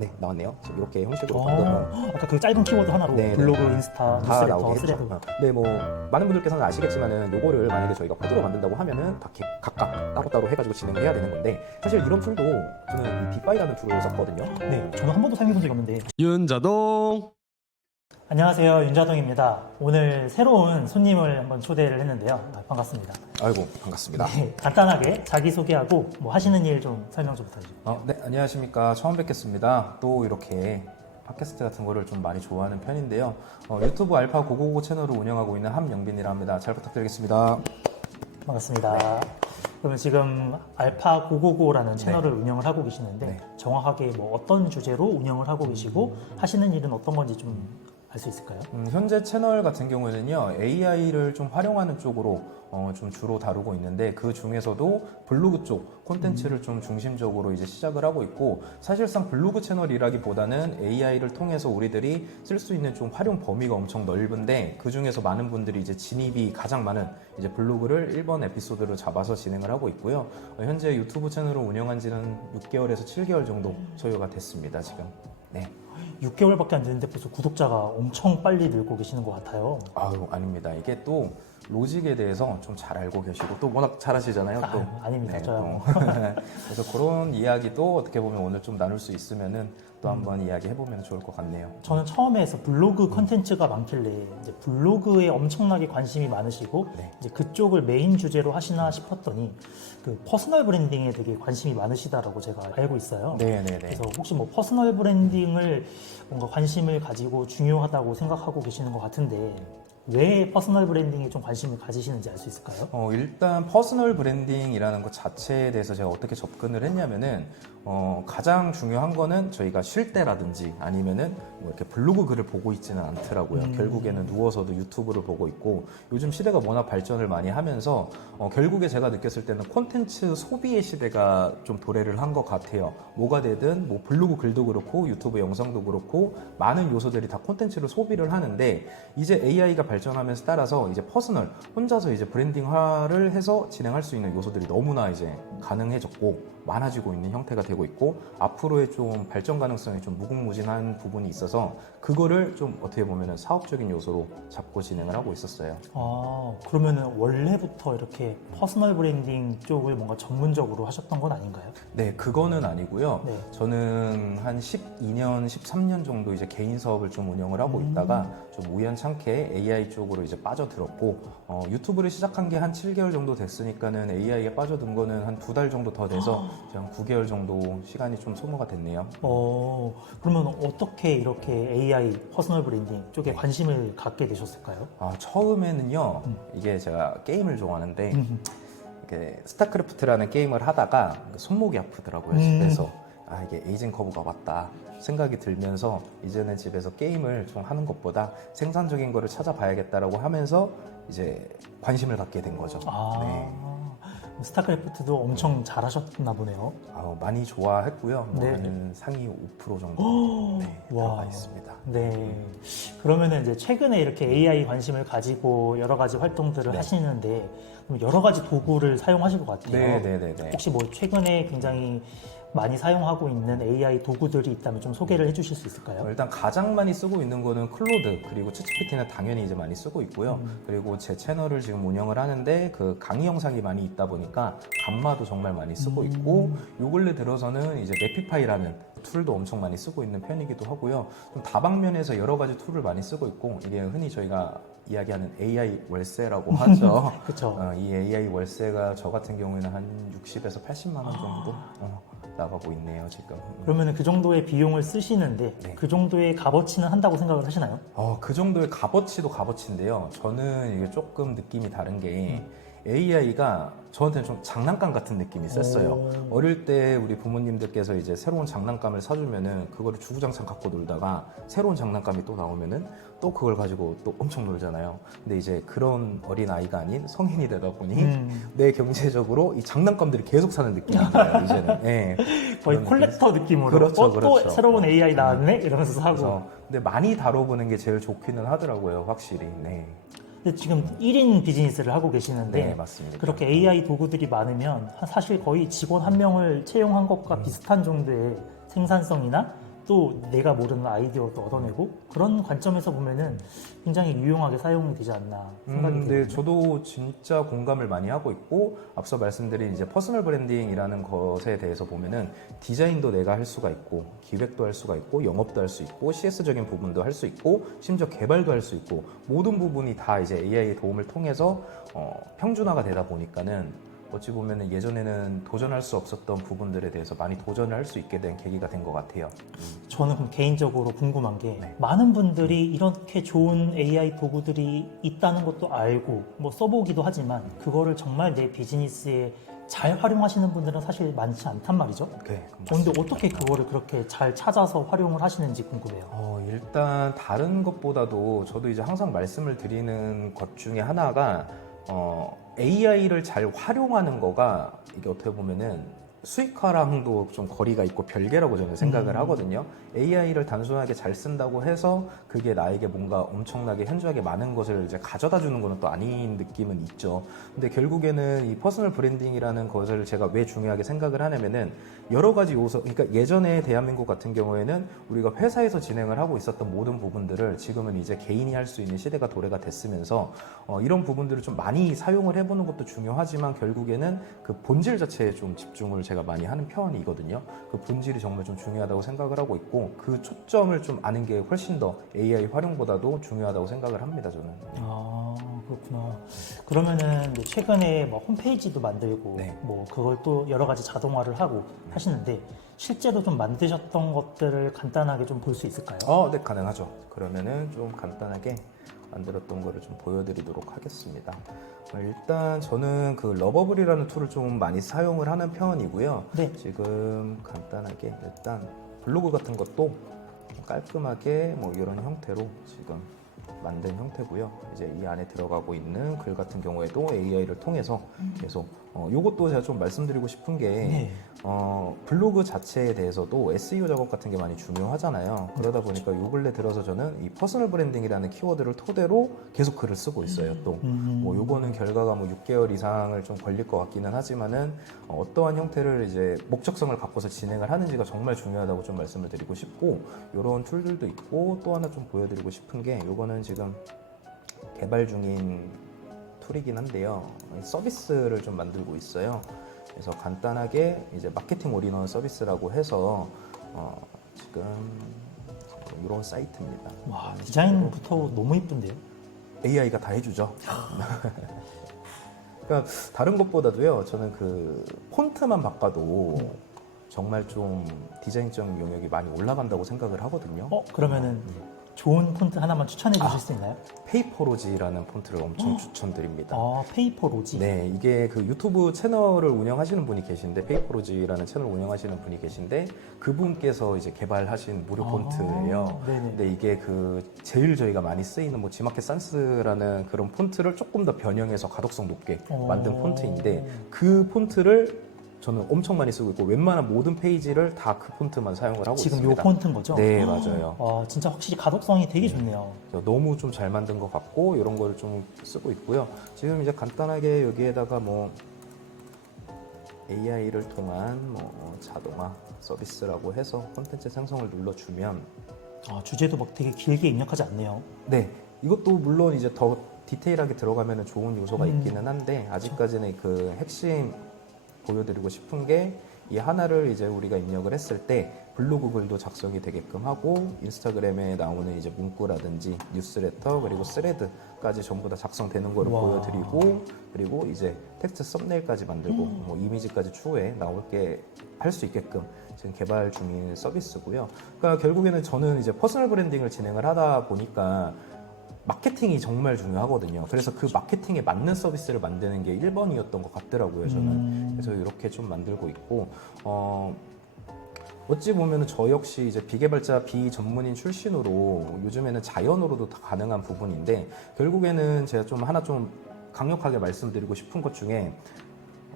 네, 나왔네요. 지금 이렇게 형식으로 아까 그 짧은 키워드 하나로 네, 블로그, 인스타, 다 뉴스레터, 나오게 스레드. 했죠. 네, 뭐 많은 분들께서는 아시겠지만은 요거를 만약에 저희가 코드로 만든다고 하면은 각각 따로따로 해가지고 진행을 해야 되는 건데, 사실 이런 툴도 저는 이 디파이라는 툴을 썼거든요. 네, 저는 한 번도 사용해본 적이 없는데. 윤자동. 안녕하세요, 윤자동입니다. 오늘 새로운 손님을 한번 초대를 했는데요. 반갑습니다. 아이고, 반갑습니다. 네, 간단하게 자기소개하고 뭐 하시는 일 좀 설명 좀 부탁드립니다. 네, 안녕하십니까. 처음 뵙겠습니다. 또 이렇게 팟캐스트 같은 거를 좀 많이 좋아하는 편인데요. 유튜브 알파 999 채널을 운영하고 있는 함영빈이라 합니다. 잘 부탁드리겠습니다. 반갑습니다. 그러면 지금 알파 999라는 채널을 운영을 하고 계시는데 네. 정확하게 뭐 어떤 주제로 운영을 하고 계시고 하시는 일은 어떤 건지 좀 알 수 있을까요? 현재 채널 같은 경우에는요, AI를 좀 활용하는 쪽으로 좀 주로 다루고 있는데, 그 중에서도 블로그 쪽 콘텐츠를 좀 중심적으로 이제 시작을 하고 있고, 사실상 블로그 채널이라기보다는 AI를 통해서 우리들이 쓸 수 있는 좀 활용 범위가 엄청 넓은데, 그 중에서 많은 분들이 이제 진입이 가장 많은 이제 블로그를 1번 에피소드로 잡아서 진행을 하고 있고요. 현재 유튜브 채널을 운영한 지는 6개월에서 7개월 정도 소요가 됐습니다, 지금. 네. 6개월밖에 안 됐는데 벌써 구독자가 엄청 빨리 늘고 계시는 것 같아요. 아유, 아닙니다. 이게 또 로직에 대해서 좀 잘 알고 계시고 또 워낙 잘하시잖아요. 또. 아닙니다. 네, 저요. 그래서 그런 이야기도 어떻게 보면 오늘 좀 나눌 수 있으면은 또 한번 이야기해보면 좋을 것 같네요. 저는 처음에서 블로그 컨텐츠가 많길래 이제 블로그에 엄청나게 관심이 많으시고 네. 이제 그쪽을 메인 주제로 하시나 싶었더니 그 퍼스널 브랜딩에 되게 관심이 많으시다라고 제가 알고 있어요. 네네네. 그래서 혹시 뭐 퍼스널 브랜딩을 뭔가 관심을 가지고 중요하다고 생각하고 계시는 것 같은데 왜 퍼스널 브랜딩에 좀 관심을 가지시는지 알 수 있을까요? 일단 퍼스널 브랜딩이라는 것 자체에 대해서 제가 어떻게 접근을 했냐면은 가장 중요한 거는 저희가 쉴 때라든지 아니면은 뭐 이렇게 블로그 글을 보고 있지는 않더라고요. 결국에는 누워서도 유튜브를 보고 있고, 요즘 시대가 워낙 발전을 많이 하면서 결국에 제가 느꼈을 때는 콘텐츠 소비의 시대가 좀 도래를 한 것 같아요. 뭐가 되든 뭐 블로그 글도 그렇고 유튜브 영상도 그렇고 많은 요소들이 다 콘텐츠를 소비를 하는데, 이제 AI가 발전하면서 따라서 이제 퍼스널 혼자서 이제 브랜딩화를 해서 진행할 수 있는 요소들이 너무나 이제 가능해졌고 많아지고 있는 형태가 되고 있고, 앞으로의 좀 발전 가능성이 좀 무궁무진한 부분이 있어서 그거를 좀 어떻게 보면은 사업적인 요소로 잡고 진행을 하고 있었어요. 그러면은 원래부터 이렇게 퍼스널 브랜딩 쪽을 뭔가 전문적으로 하셨던 건 아닌가요? 네, 그거는 아니고요. 네. 저는 한 12년, 13년 정도 이제 개인 사업을 좀 운영을 하고 있다가 좀 우연찮게 AI 쪽으로 이제 빠져들었고, 유튜브를 시작한 게 한 7개월 정도 됐으니까는 AI에 빠져든 거는 한 2달 정도 더 돼서 한 9개월 정도 시간이 좀 소모가 됐네요. 그러면 어떻게 이렇게 AI 퍼스널 브랜딩 쪽에 관심을 갖게 되셨을까요? 처음에는요, 이게 제가 게임을 좋아하는데, 이렇게 스타크래프트라는 게임을 하다가 손목이 아프더라고요, 집에서. 이게 에이징 커브가 왔다 생각이 들면서 이제는 집에서 게임을 좀 하는 것보다 생산적인 거를 찾아봐야겠다라고 하면서 이제 관심을 갖게 된 거죠. 네. 스타크래프트도 엄청 잘하셨나 보네요. 많이 좋아했고요. 네. 한 상위 5% 정도 들어가 있습니다. 네. 그러면은 이제 최근에 이렇게 AI 관심을 가지고 여러 가지 활동들을 하시는데 그럼 여러 가지 도구를 사용하실 것 같아요. 네네네. 혹시 뭐 최근에 굉장히 많이 사용하고 있는 AI 도구들이 있다면 좀 소개를 해주실 수 있을까요? 일단 가장 많이 쓰고 있는 거는 클로드, 그리고 챗GPT는 당연히 이제 많이 쓰고 있고요. 그리고 제 채널을 지금 운영을 하는데 그 강의 영상이 많이 있다 보니까 감마도 정말 많이 쓰고 있고, 요 근래 들어서는 이제 매피파이라는 툴도 엄청 많이 쓰고 있는 편이기도 하고요. 좀 다방면에서 여러 가지 툴을 많이 쓰고 있고, 이게 흔히 저희가 이야기하는 AI 월세라고 하죠. 그쵸. 이 AI 월세가 저 같은 경우에는 한 60에서 80만 원 정도 나가고 있네요, 지금. 그러면은 그 정도의 비용을 쓰시는데 네. 그 정도의 값어치는 한다고 생각을 하시나요? 그 정도의 값어치도 값어치인데요. 저는 이게 조금 느낌이 다른 게 AI가 저한테는 좀 장난감 같은 느낌이 셌어요. 어릴 때 우리 부모님들께서 이제 새로운 장난감을 사주면은 그거를 주구장창 갖고 놀다가 새로운 장난감이 또 나오면은 또 그걸 가지고 또 엄청 놀잖아요. 근데 이제 그런 어린 아이가 아닌 성인이 되다 보니 내 경제적으로 이 장난감들이 계속 사는 느낌이 들어요, 이제는. 네. 거의 콜렉터 느낌으로 그렇죠, 또 그렇죠. 새로운 AI 나왔네? 이러면서 사고. 그래서 근데 많이 다뤄보는 게 제일 좋기는 하더라고요, 확실히. 네. 근데 지금 1인 비즈니스를 하고 계시는데 네, 맞습니다. 그렇게 AI 도구들이 많으면 사실 거의 직원 한 명을 채용한 것과 비슷한 정도의 생산성이나 또 내가 모르는 아이디어도 얻어내고 그런 관점에서 보면은 굉장히 유용하게 사용이 되지 않나 생각이 네, 들거든요. 저도 진짜 공감을 많이 하고 있고 앞서 말씀드린 이제 퍼스널 브랜딩이라는 것에 대해서 보면은 디자인도 내가 할 수가 있고 기획도 할 수가 있고 영업도 할 수 있고 CS적인 부분도 할 수 있고 심지어 개발도 할 수 있고 모든 부분이 다 이제 AI의 도움을 통해서 평준화가 되다 보니까는 어찌 보면은 예전에는 도전할 수 없었던 부분들에 대해서 많이 도전을 할 수 있게 된 계기가 된 것 같아요. 저는 그럼 개인적으로 궁금한 게 네. 많은 분들이 이렇게 좋은 AI 도구들이 있다는 것도 알고 뭐 써보기도 하지만 그거를 정말 내 비즈니스에 잘 활용하시는 분들은 사실 많지 않단 말이죠. 네, 근데 어떻게 그거를 그렇게 잘 찾아서 활용을 하시는지 궁금해요. 일단 다른 것보다도 저도 이제 항상 말씀을 드리는 것 중에 하나가 AI를 잘 활용하는 거가 이게 어떻게 보면은 수익화랑도 좀 거리가 있고 별개라고 저는 생각을 하거든요. AI를 단순하게 잘 쓴다고 해서 그게 나에게 뭔가 엄청나게 현저하게 많은 것을 이제 가져다 주는 거는 또 아닌 느낌은 있죠. 근데 결국에는 이 퍼스널 브랜딩이라는 것을 제가 왜 중요하게 생각을 하냐면은 여러 가지 요소, 그러니까 예전에 대한민국 같은 경우에는 우리가 회사에서 진행을 하고 있었던 모든 부분들을 지금은 이제 개인이 할 수 있는 시대가 도래가 됐으면서 이런 부분들을 좀 많이 사용을 해보는 것도 중요하지만 결국에는 그 본질 자체에 좀 집중을 제가 많이 하는 편이거든요. 그 본질이 정말 좀 중요하다고 생각을 하고 있고 그 초점을 좀 아는 게 훨씬 더 AI 활용보다도 중요하다고 생각을 합니다, 저는. 아, 그렇구나. 그러면은 뭐 최근에 뭐 홈페이지도 만들고 네. 뭐 그걸 또 여러 가지 자동화를 하고 하시는데 실제로 좀 만드셨던 것들을 간단하게 좀 볼 수 있을까요? 네, 가능하죠. 그러면은 좀 간단하게 만들었던 거를 좀 보여드리도록 하겠습니다. 일단 저는 그 러버블이라는 툴을 좀 많이 사용을 하는 편이고요. 네. 지금 간단하게 일단 블로그 같은 것도 깔끔하게 뭐 이런 형태로 지금 만든 형태고요. 이제 이 안에 들어가고 있는 글 같은 경우에도 AI를 통해서 계속 요것도 제가 좀 말씀드리고 싶은 게 네. 블로그 자체에 대해서도 SEO 작업 같은 게 많이 중요하잖아요. 그러다 보니까 요 근래 들어서 저는 이 퍼스널 브랜딩이라는 키워드를 토대로 계속 글을 쓰고 있어요. 또 뭐 요거는 결과가 뭐 6개월 이상을 좀 걸릴 것 같기는 하지만은 어떠한 형태를 이제 목적성을 갖고서 진행을 하는지가 정말 중요하다고 좀 말씀을 드리고 싶고 요런 툴들도 있고 또 하나 좀 보여드리고 싶은 게 요거는 지금 개발 중인 툴이긴 한데요. 서비스를 좀 만들고 있어요. 그래서 간단하게 이제 마케팅 올인원 서비스라고 해서 지금 이런 사이트입니다. 와, 디자인부터 너무 이쁜데요? AI가 다 해주죠. 그러니까 다른 것보다도요. 저는 그 폰트만 바꿔도 정말 좀 디자인적인 영역이 많이 올라간다고 생각을 하거든요. 그러면은 좋은 폰트 하나만 추천해 주실 수 있나요? 페이퍼로지라는 폰트를 엄청 추천드립니다. 페이퍼로지. 네, 이게 그 유튜브 채널을 운영하시는 분이 계신데 페이퍼로지라는 채널 운영하시는 분이 계신데 그분께서 이제 개발하신 무료 폰트예요. 네네. 근데 이게 그 제일 저희가 많이 쓰이는 뭐 지마켓 산스라는 그런 폰트를 조금 더 변형해서 가독성 높게 만든 폰트인데 그 폰트를 저는 엄청 많이 쓰고 있고 웬만한 모든 페이지를 다 그 폰트만 사용을 하고 지금 있습니다. 요 폰트인 거죠? 네, 맞아요. 와, 진짜 확실히 가독성이 되게 좋네요. 그래서 너무 좀 잘 만든 것 같고 이런 거를 좀 쓰고 있고요. 지금 이제 간단하게 여기에다가 뭐 AI를 통한 뭐 자동화 서비스라고 해서 콘텐츠 생성을 눌러주면 주제도 막 되게 길게 입력하지 않네요. 네, 이것도 물론 이제 더 디테일하게 들어가면 좋은 요소가 있기는 한데 아직까지는 그 핵심 보여드리고 싶은 게 이 하나를 이제 우리가 입력을 했을 때 블로그 글도 작성이 되게끔 하고 인스타그램에 나오는 이제 문구라든지 뉴스레터 그리고 스레드까지 전부 다 작성되는 거를 와. 보여드리고 그리고 이제 텍스트 썸네일까지 만들고 뭐 이미지까지 추후에 나올게 할 수 있게끔 지금 개발 중인 서비스고요. 그러니까 결국에는 저는 이제 퍼스널 브랜딩을 진행을 하다 보니까 마케팅이 정말 중요하거든요. 그래서 그 마케팅에 맞는 서비스를 만드는 게 1번이었던 것 같더라고요, 저는. 그래서 이렇게 좀 만들고 있고, 어찌 보면 저 역시 이제 비개발자 비전문인 출신으로 요즘에는 자연으로도 다 가능한 부분인데, 결국에는 제가 좀 하나 좀 강력하게 말씀드리고 싶은 것 중에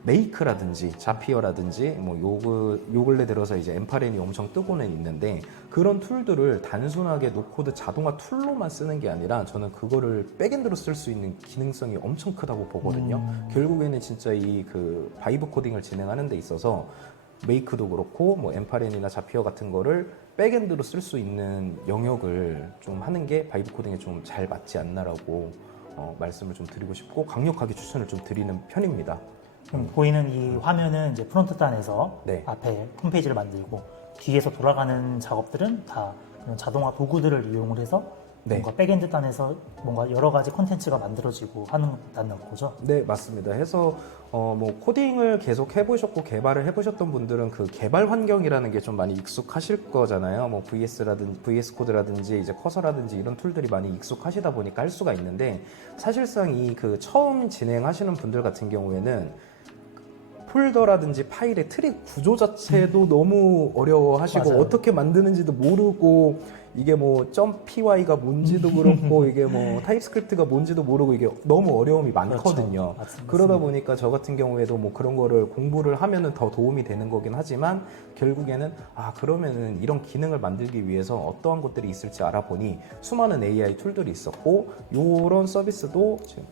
메이크라든지 자피어라든지 뭐 요 근래 들어서 이제 엠파렌이 엄청 뜨고는 있는데 그런 툴들을 단순하게 노코드 자동화 툴로만 쓰는 게 아니라 저는 그거를 백엔드로 쓸 수 있는 기능성이 엄청 크다고 보거든요. 결국에는 진짜 이 그 바이브 코딩을 진행하는 데 있어서 메이크도 그렇고 뭐 엠파렌이나 자피어 같은 거를 백엔드로 쓸 수 있는 영역을 좀 하는 게 바이브 코딩에 좀 잘 맞지 않나라고 말씀을 좀 드리고 싶고 강력하게 추천을 좀 드리는 편입니다. 그럼 보이는 이 화면은 이제 프론트 단에서 네. 앞에 홈페이지를 만들고 뒤에서 돌아가는 작업들은 다 이런 자동화 도구들을 이용을 해서 네. 뭔가 백엔드 단에서 뭔가 여러 가지 콘텐츠가 만들어지고 하는 거죠. 네, 맞습니다. 해서 뭐 코딩을 계속 해보셨고 개발을 해보셨던 분들은 그 개발 환경이라는 게 좀 많이 익숙하실 거잖아요. 뭐 VS 코드라든지 이제 커서라든지 이런 툴들이 많이 익숙하시다 보니까 할 수가 있는데 사실상 이 그 처음 진행하시는 분들 같은 경우에는 폴더라든지 파일의 트리 구조 자체도 너무 어려워하시고 맞아요. 어떻게 만드는지도 모르고 이게 뭐 .py가 뭔지도 그렇고 이게 뭐 타입스크립트가 뭔지도 모르고 이게 너무 어려움이 많거든요. 그렇죠. 맞습니다. 그러다 보니까 저 같은 경우에도 뭐 그런 거를 공부를 하면은 더 도움이 되는 거긴 하지만 결국에는 그러면은 이런 기능을 만들기 위해서 어떠한 것들이 있을지 알아보니 수많은 AI 툴들이 있었고 요런 서비스도 지금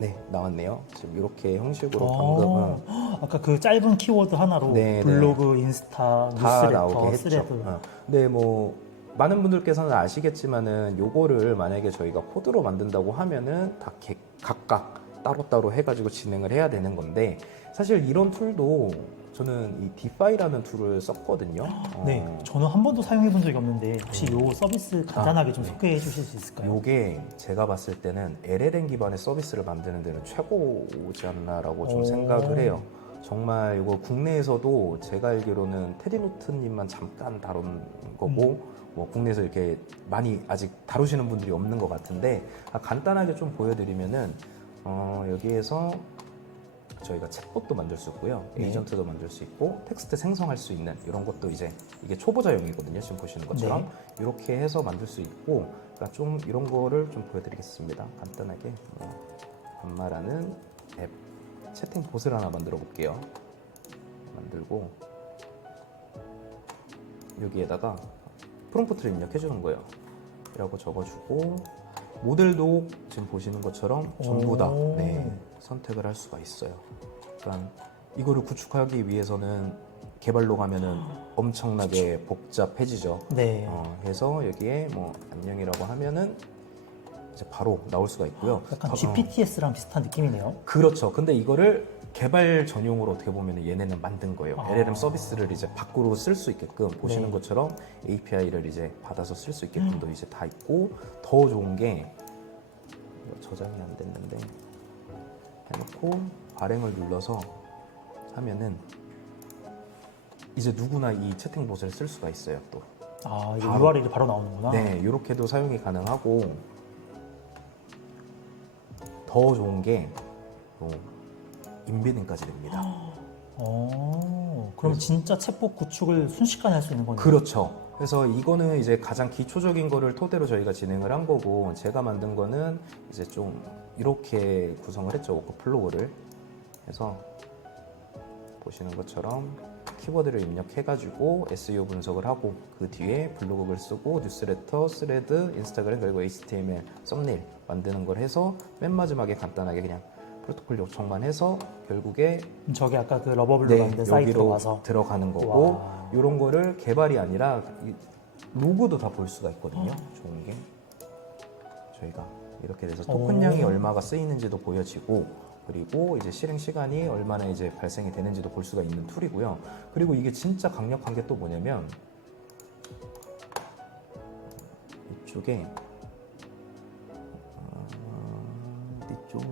네, 나왔네요. 지금 이렇게 형식으로 방금 아까 그 짧은 키워드 하나로 네, 블로그, 인스타, 다 나오게 뉴스레터, 했죠. 스레드. 근데 뭐 많은 분들께서는 아시겠지만은 요거를 만약에 저희가 코드로 만든다고 하면은 다 각각 따로따로 해가지고 진행을 해야 되는 건데 사실 이런 툴도 저는 이 디파이라는 툴을 썼거든요. 네, 저는 한 번도 사용해 본 적이 없는데 혹시 이 서비스 간단하게 좀 소개해 주실 수 있을까요? 요게 제가 봤을 때는 LLM 기반의 서비스를 만드는 데는 최고지 않나라고 좀 오. 생각을 해요. 정말 이거 국내에서도 제가 알기로는 테디노트님만 잠깐 다룬 거고 뭐 국내에서 이렇게 많이 아직 다루시는 분들이 없는 것 같은데 간단하게 좀 보여드리면은 여기에서 저희가 챗봇도 만들 수 있고요. 네. 에이전트도 만들 수 있고 텍스트 생성할 수 있는 이런 것도 이제 이게 초보자용이거든요. 지금 보시는 것처럼 네. 이렇게 해서 만들 수 있고 그러니까 좀 이런 거를 좀 보여드리겠습니다. 간단하게 반말하는 앱 채팅 봇을 하나 만들어 볼게요. 만들고 여기에다가 프롬프트를 입력해 주는 거예요. 이라고 적어주고 모델도 지금 보시는 것처럼 전부 다 선택을 할 수가 있어요. 그러니까 이거를 구축하기 위해서는 개발로 가면은 엄청나게 복잡해지죠. 네. 해서 여기에 뭐 안녕이라고 하면은 이제 바로 나올 수가 있고요. 약간 GPTS랑 비슷한 느낌이네요. 그렇죠. 근데 이거를 개발 전용으로 어떻게 보면 얘네는 만든 거예요. 아. LLM 서비스를 이제 밖으로 쓸 수 있게끔 보시는 네. 것처럼 API를 이제 받아서 쓸 수 있게끔도 이제 다 있고 더 좋은 게 저장이 안 됐는데 해놓고 발행을 눌러서 하면은 이제 누구나 이 채팅봇을 쓸 수가 있어요. 또 이게 바로. URL이 바로 나오는구나. 네, 이렇게도 사용이 가능하고 더 좋은 게 인비딩까지 됩니다. 그럼 진짜 챗봇 구축을 순식간에 할 수 있는 거네요. 그렇죠. 그래서 이거는 이제 가장 기초적인 거를 토대로 저희가 진행을 한 거고 제가 만든 거는 이제 좀 이렇게 구성을 했죠. 워크플로우를 해서 보시는 것처럼 키워드를 입력해가지고 SEO 분석을 하고 그 뒤에 블로그 글 쓰고 뉴스레터, 스레드, 인스타그램 그리고 HTML 썸네일 만드는 걸 해서 맨 마지막에 간단하게 그냥 프로토콜 요청만 해서 결국에 저게 아까 그 러버블로 만든 사이트로 여기로 와서 들어가는 거고 와. 이런 거를 개발이 아니라 이 로고도 다 볼 수가 있거든요. 좋은 게 저희가 이렇게 돼서 토큰량이 얼마가 쓰이는지도 보여지고 그리고 이제 실행 시간이 얼마나 이제 발생이 되는지도 볼 수가 있는 툴이고요. 그리고 이게 진짜 강력한 게 또 뭐냐면 이쪽에 이쪽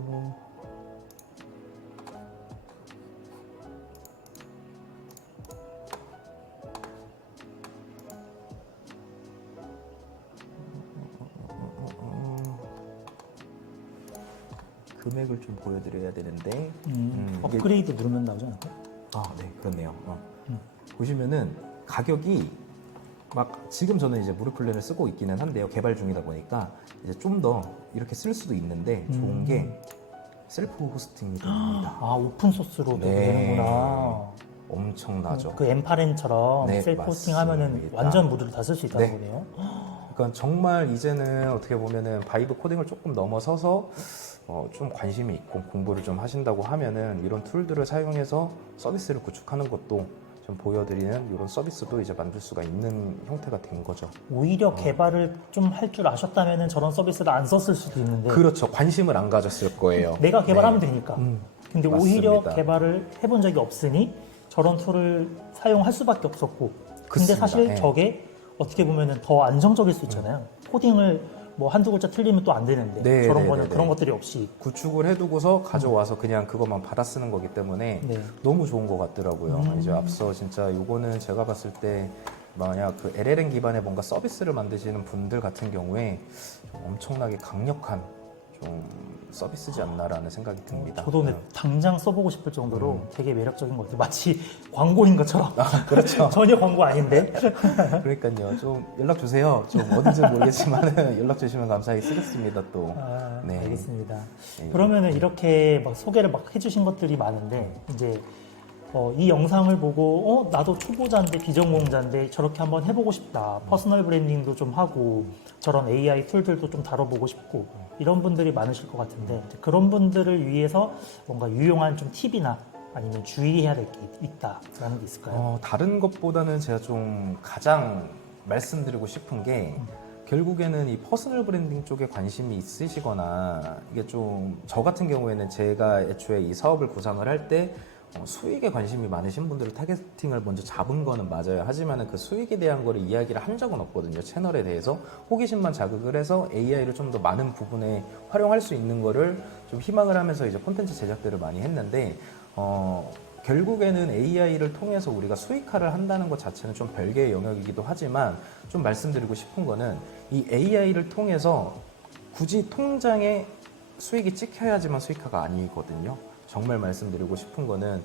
금액을 좀 보여드려야 되는데 이게 업그레이드 누르면 나오지 않을까? 네, 그렇네요. 보시면은 가격이 막 지금 저는 이제 무료 플랜을 쓰고 있기는 한데요. 개발 중이다 보니까 이제 좀 더 이렇게 쓸 수도 있는데 좋은 게 셀프 호스팅이 됩니다. 오픈 소스로 네. 되는구나. 엄청나죠. 그 엠파렌처럼 네, 셀프 호스팅 하면은 맞습니다. 완전 무료로 다 쓸 수 있다는 네. 거네요. 그러니까 정말 이제는 어떻게 보면은 바이브 코딩을 조금 넘어서서 좀 관심이 있고 공부를 좀 하신다고 하면은 이런 툴들을 사용해서 서비스를 구축하는 것도 좀 보여드리는 이런 서비스도 이제 만들 수가 있는 형태가 된 거죠. 오히려 개발을 좀 할 줄 아셨다면 저런 서비스를 안 썼을 수도 있는데 그렇죠. 관심을 안 가졌을 거예요. 내가 개발하면 네. 되니까. 근데 오히려 맞습니다. 개발을 해본 적이 없으니 저런 툴을 사용할 수밖에 없었고. 근데 그렇습니다. 사실 네. 저게 어떻게 보면 더 안정적일 수 있잖아요. 코딩을 뭐 한두 글자 틀리면 또 안 되는데 네, 저런 네, 거는 네, 그런 네. 것들이 없이. 구축을 해두고서 가져와서 그냥 그것만 받아 쓰는 거기 때문에 네. 너무 좋은 것 같더라고요. 이제 앞서 진짜 요거는 제가 봤을 때 만약 그 LLM 기반의 뭔가 서비스를 만드시는 분들 같은 경우에 좀 엄청나게 강력한 좀 서비스지 않나라는 생각이 듭니다. 저도 근데 당장 써보고 싶을 정도로 되게 매력적인 것 같아요. 마치 광고인 것처럼. 그렇죠. 전혀 광고 아닌데. 그러니까요. 좀 연락 주세요. 좀 어딘지 모르겠지만 연락 주시면 감사히 쓰겠습니다. 또. 아, 네. 알겠습니다. 네. 그러면은 이렇게 막 소개를 막 해주신 것들이 많은데 이제 이 영상을 보고 나도 초보자인데 비전공자인데 저렇게 한번 해보고 싶다. 퍼스널 브랜딩도 좀 하고 저런 AI 툴들도 좀 다뤄보고 싶고 이런 분들이 많으실 것 같은데 그런 분들을 위해서 뭔가 유용한 좀 팁이나 아니면 주의해야 될 게 있다라는 게 있을까요? 다른 것보다는 제가 좀 가장 말씀드리고 싶은 게 결국에는 이 퍼스널 브랜딩 쪽에 관심이 있으시거나 이게 좀 저 같은 경우에는 제가 애초에 이 사업을 구상을 할 때 수익에 관심이 많으신 분들을 타겟팅을 먼저 잡은 거는 맞아요. 하지만 그 수익에 대한 거를 이야기를 한 적은 없거든요. 채널에 대해서 호기심만 자극을 해서 AI를 좀 더 많은 부분에 활용할 수 있는 거를 좀 희망을 하면서 이제 콘텐츠 제작들을 많이 했는데 결국에는 AI를 통해서 우리가 수익화를 한다는 것 자체는 좀 별개의 영역이기도 하지만 좀 말씀드리고 싶은 거는 이 AI를 통해서 굳이 통장에 수익이 찍혀야지만 수익화가 아니거든요. 정말 말씀드리고 싶은 거는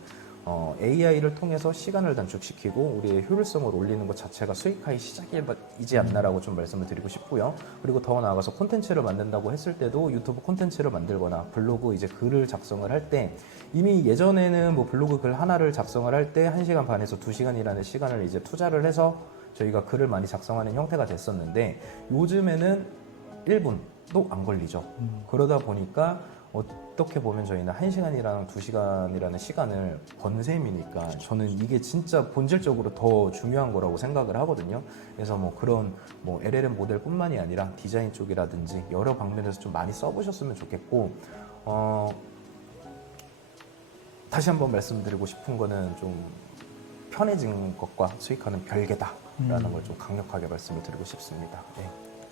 AI를 통해서 시간을 단축시키고 우리의 효율성을 올리는 것 자체가 수익화의 시작이지 않나라고 좀 말씀을 드리고 싶고요. 그리고 더 나아가서 콘텐츠를 만든다고 했을 때도 유튜브 콘텐츠를 만들거나 블로그 이제 글을 작성을 할 때 이미 예전에는 뭐 블로그 글 하나를 작성을 할 때 1시간 반에서 2시간이라는 시간을 이제 투자를 해서 저희가 글을 많이 작성하는 형태가 됐었는데 요즘에는 1분도 안 걸리죠. 그러다 보니까 어떻게 보면 저희는 1시간이랑 2시간이라는 시간을 번 셈이니까 저는 이게 진짜 본질적으로 더 중요한 거라고 생각을 하거든요. 그래서 뭐 그런 뭐 LLM 모델뿐만이 아니라 디자인 쪽이라든지 여러 방면에서 좀 많이 써보셨으면 좋겠고 다시 한번 말씀드리고 싶은 거는 좀 편해진 것과 수익화는 별개다라는 걸 좀 강력하게 말씀을 드리고 싶습니다. 네.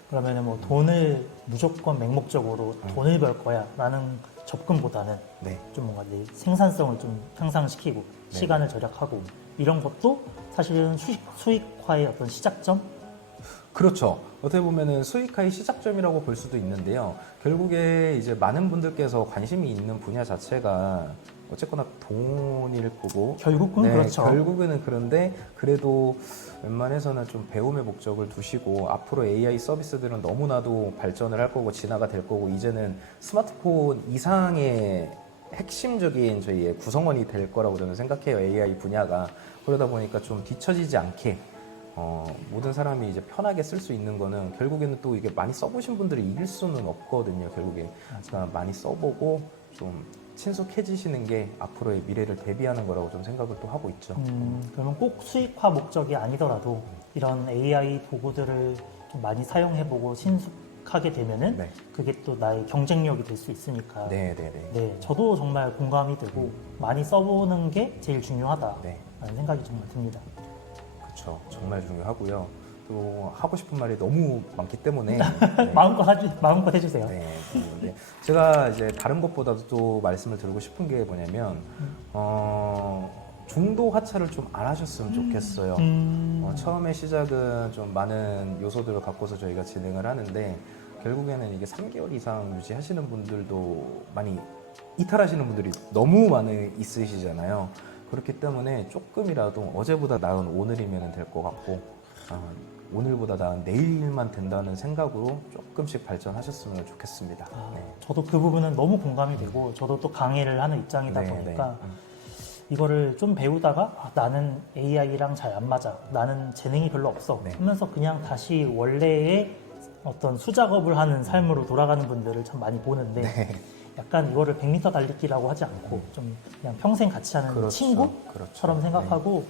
그러면은 뭐 돈을 무조건 맹목적으로 돈을 벌 거야라는 접근보다는 네. 좀 뭔가 내 생산성을 좀 향상시키고 시간을 절약하고 이런 것도 사실은 수익화의 어떤 시작점? 그렇죠. 어떻게 보면은 수익화의 시작점이라고 볼 수도 있는데요. 결국에 이제 많은 분들께서 관심이 있는 분야 자체가 어쨌거나 돈일 거고. 결국은 네, 그렇죠. 결국에는 그런데 그래도 웬만해서는 좀 배움의 목적을 두시고 앞으로 AI 서비스들은 너무나도 발전을 할 거고 진화가 될 거고 이제는 스마트폰 이상의 핵심적인 저희의 구성원이 될 거라고 저는 생각해요. AI 분야가. 그러다 보니까 좀 뒤처지지 않게 모든 사람이 이제 편하게 쓸 수 있는 거는 결국에는 또 이게 많이 써보신 분들이 이길 수는 없거든요. 결국에. 그러니까 많이 써보고 좀 친숙해지시는 게 앞으로의 미래를 대비하는 거라고 좀 생각을 또 하고 있죠. 그러면 꼭 수익화 목적이 아니더라도 이런 AI 도구들을 좀 많이 사용해보고 친숙하게 되면은 네. 그게 또 나의 경쟁력이 될 수 있으니까. 네, 네, 네. 네, 저도 정말 공감이 되고 많이 써보는 게 제일 중요하다라는 네. 생각이 정말 듭니다. 그렇죠. 정말 중요하고요. 또 하고 싶은 말이 너무 많기 때문에 네. 마음껏 해주세요. 네, 네. 제가 이제 다른 것보다도 또 말씀을 드리고 싶은 게 뭐냐면 중도 하차를 좀 안 하셨으면 좋겠어요. 처음에 시작은 좀 많은 요소들을 갖고서 저희가 진행을 하는데 결국에는 이게 3개월 이상 유지하시는 분들도 많이 이탈하시는 분들이 너무 많이 있으시잖아요. 그렇기 때문에 조금이라도 어제보다 나은 오늘이면 될 것 같고 오늘보다 나은 내일만 된다는 생각으로 조금씩 발전하셨으면 좋겠습니다. 네. 저도 그 부분은 너무 공감이 되고 저도 또 강의를 하는 입장이다 네, 보니까 네. 이거를 좀 배우다가 나는 AI랑 잘 안 맞아. 나는 재능이 별로 없어. 네. 하면서 그냥 다시 원래의 어떤 수작업을 하는 삶으로 돌아가는 분들을 참 많이 보는데 네. 약간 이거를 100m 달리기라고 하지 않고 좀 그냥 평생 같이 하는 그렇죠. 친구처럼 그렇죠. 생각하고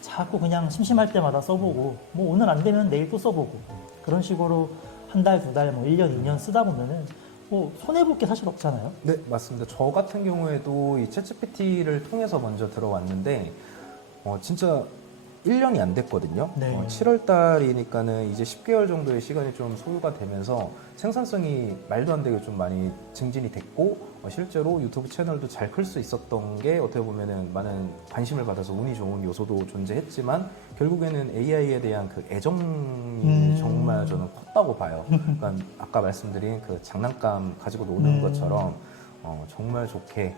자꾸 그냥 심심할 때마다 써보고 뭐 오늘 안 되면 내일 또 써보고 그런 식으로 한 달, 두 달, 뭐 1년, 2년 쓰다 보면은 뭐 손해볼 게 사실 없잖아요. 네, 맞습니다. 저 같은 경우에도 이 챗GPT를 통해서 먼저 들어왔는데 진짜 1년이 안 됐거든요. 네. 7월 달이니까는 이제 10개월 정도의 시간이 좀 소요가 되면서 생산성이 말도 안 되게 좀 많이 증진이 됐고 실제로 유튜브 채널도 잘 클 수 있었던 게 어떻게 보면은 많은 관심을 받아서 운이 좋은 요소도 존재했지만 결국에는 AI에 대한 그 애정이 정말 저는 컸다고 봐요. 그러니까 아까 말씀드린 그 장난감 가지고 노는 것처럼 정말 좋게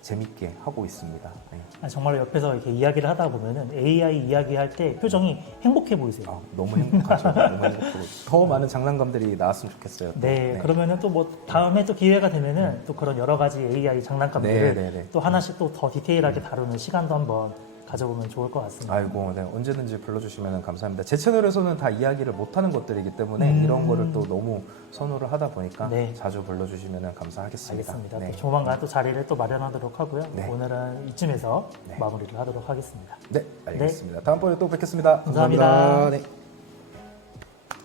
재밌게 하고 있습니다. 네. 정말 옆에서 이렇게 이야기를 하다 보면은 AI 이야기할 때 표정이 행복해 보이세요. 너무 행복하죠. 너무 행복하고 더 많은 장난감들이 나왔으면 좋겠어요. 또. 네, 그러면은 또 뭐 다음에 또 기회가 되면은 또 그런 여러 가지 AI 장난감들을 네. 또 하나씩 또 더 디테일하게 다루는 시간도 한번 가져보면 좋을 것 같습니다. 아이고, 네, 언제든지 불러주시면 감사합니다. 제 채널에서는 다 이야기를 못하는 것들이기 때문에 이런 거를 또 너무 선호를 하다 보니까 네. 자주 불러주시면 감사하겠습니다. 알겠습니다. 네. 또 조만간 또 자리를 또 마련하도록 하고요. 네. 오늘은 이쯤에서 네. 마무리를 하도록 하겠습니다. 네, 알겠습니다. 다음번에 또 뵙겠습니다. 감사합니다. 네.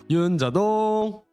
윤자동